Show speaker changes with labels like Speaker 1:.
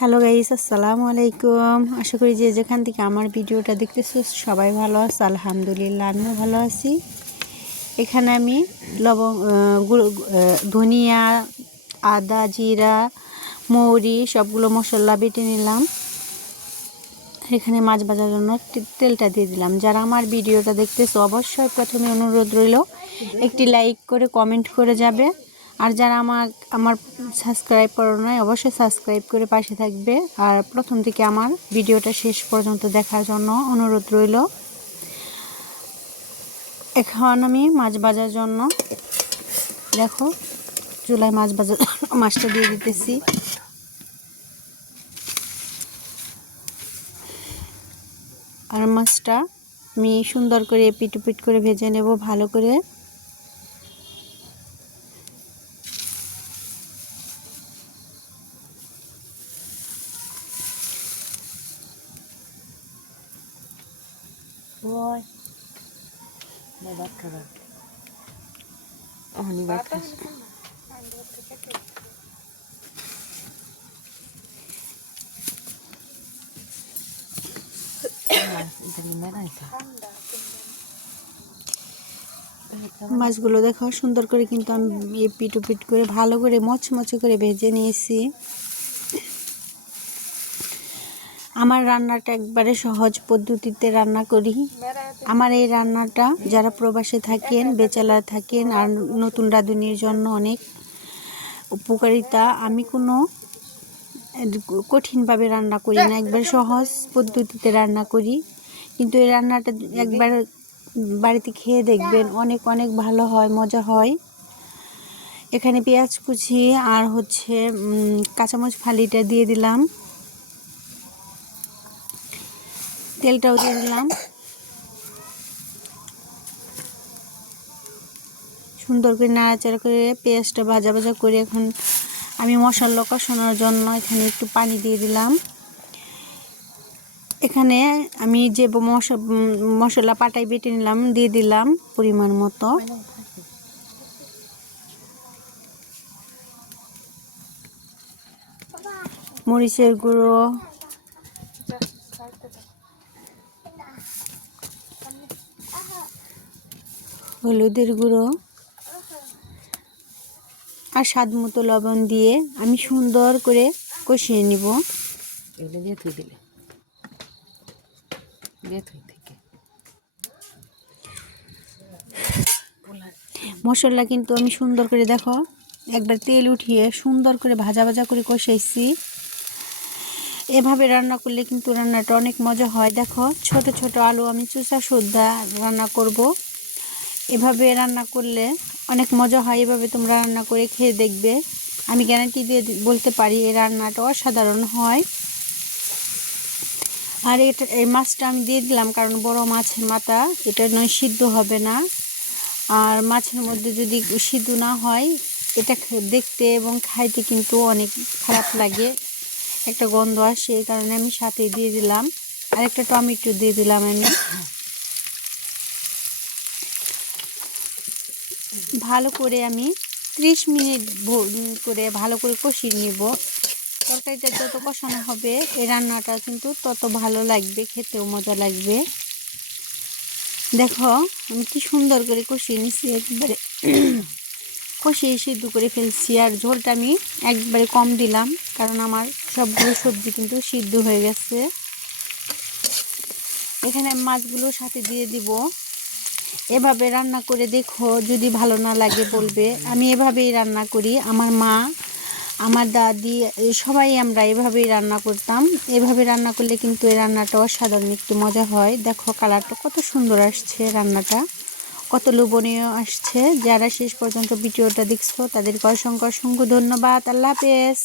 Speaker 1: Hello guys, আসসালামু আলাইকুম। আশা করি যে যেখান থেকে আমার ভিডিওটা দেখতেছো সবাই ভালো আছে। আলহামদুলিল্লাহ, আমিও ভালো আছি। এখানে আমি লবং গুঁড়ো- ধনিয়া, আদা, জিরা, মৌরি সবগুলো মশলা বেটে নিলাম। এখানে মাছ ভাজার জন্য তেলটা দিয়ে দিলাম। যারা আমার ভিডিওটা দেখতেছো অবশ্যই প্রথমে অনুরোধ রইল, একটি লাইক করে কমেন্ট করে যাবে। আর যারা আমার আমার সাবস্ক্রাইব করো নাই, অবশ্যই সাবস্ক্রাইব করে পাশে থাকবে। আর প্রথম থেকে আমার ভিডিওটা শেষ পর্যন্ত দেখার জন্য অনুরোধ রইল। এখন আমি মাছ ভাজার জন্য, দেখো, চুলায় মাছ ভাজার মাছটা দিয়ে দিতেছি। আর মাছটা আমি সুন্দর করে পিট পিট করে ভেজে নেব, ভালো করে।
Speaker 2: Boy. ভাত খাবা অহনি ভাত খাস
Speaker 1: মাছগুলো দেখো সুন্দর করে কিন্তু আমি এই পিট পিট করে ভালো করে মচমচে করে ভেজে নিয়েছি। আমার রান্নাটা একবারে সহজ পদ্ধতিতে রান্না করি। আমার এই রান্নাটা যারা প্রবাসে থাকেন বেচালায় থাকেন আর নতুন রাঁধুনির জন্য অনেক উপকারিতা আমি কোনো কঠিনভাবে রান্না করি না একবার সহজ পদ্ধতিতে রান্না করি। কিন্তু এই রান্নাটা একবার বাড়িতে খেয়ে দেখবেন অনেক অনেক ভালো হয় মজা হয়। এখানে পেঁয়াজ কুচি আর হচ্ছে উম, কাঁচামরিচ ফালিটা দিয়ে দিলাম। তেলটাও দিয়ে দিলাম। সুন্দর করে নাড়াচাড়া করে পেঁয়াজটা ভাজা ভাজা করে এখন আমি মশলা কষানোর জন্য এখানে একটু পানি দিয়ে দিলাম। এখানে আমি যে মশলা পাটাই বেটে নিলাম, দিয়ে দিলাম পরিমাণ মতো। মরিচের গুঁড়ো হলুদের গুঁড়ো আর স্বাদ মতো লবণ দিয়ে আমি সুন্দর করে কষিয়ে নিব।
Speaker 2: এগুলো দিয়ে থুই দিলে। দিয়ে থুই থেকে।
Speaker 1: মশলা কিন্তু আমি সুন্দর করে দেখো একবার তেল উঠিয়ে সুন্দর করে ভাজা ভাজা করে কষাইছি। এভাবে রান্না করলে কিন্তু রান্নাটা অনেক মজা হয়। দেখো ছোট ছোট আলু আমি চুষা সুদ্ধা রান্না করব। এভাবে রান্না করলে অনেক মজা হয়। এভাবে তোমরা রান্না করে খেয়ে দেখবে। আমি গ্যারান্টি দিয়ে বলতে পারি এই রান্নাটা অসাধারণ হয়। আর এটা, এই মাছটা আমি দিয়ে দিলাম কারণ বড় মাছের মাথা, এটা নয় সিদ্ধ হবে না। আর মাছের মধ্যে যদি সিদ্ধ না হয়, এটা দেখতে এবং খাইতে কিন্তু অনেক খারাপ লাগে। একটা গন্ধ আসে, এই কারণে আমি সাথে দিয়ে দিলাম। আর একটা টমেটো দিয়ে দিলাম আমি। ভালো করে আমি ত্রিশ মিনিট ভো- করে ভালো করে কষিয়ে নিব। তরকারিটা যত কষানো হবে, এই রান্নাটা কিন্তু তত ভালো লাগবে, খেতেও মজা লাগবে। দেখো, আমি কি সুন্দর করে কষিয়ে নিছি একবারে। কষিয়ে সিদ্ধ করে ফেলছি আর ঝোলটা আমি একবারে কম দিলাম, কারণ আমার সবগুলো সবজি কিন্তু সিদ্ধ হয়ে গেছে। এখানে মাছগুলো সাথে দিয়ে দিব। এভাবে রান্না করে দেখো, যদি ভালো না লাগে বলবে। আমি এভাবেই রান্না করি। আমার মা, আমার দাদি সবাই আমরা এভাবেই রান্না করতাম। এভাবে রান্না করলে কিন্তু এই রান্নাটা অসাধারণ, একটু মজা হয়। দেখো কালারটা কত সুন্দর আসছে রান্নাটা। কত লোভনীয় আসছে। যারা শেষ পর্যন্ত ভিডিওটা দেখছ, তাদেরকে অসংখ্য অসংখ্য ধন্যবাদ। আল্লাহ হাফেজ।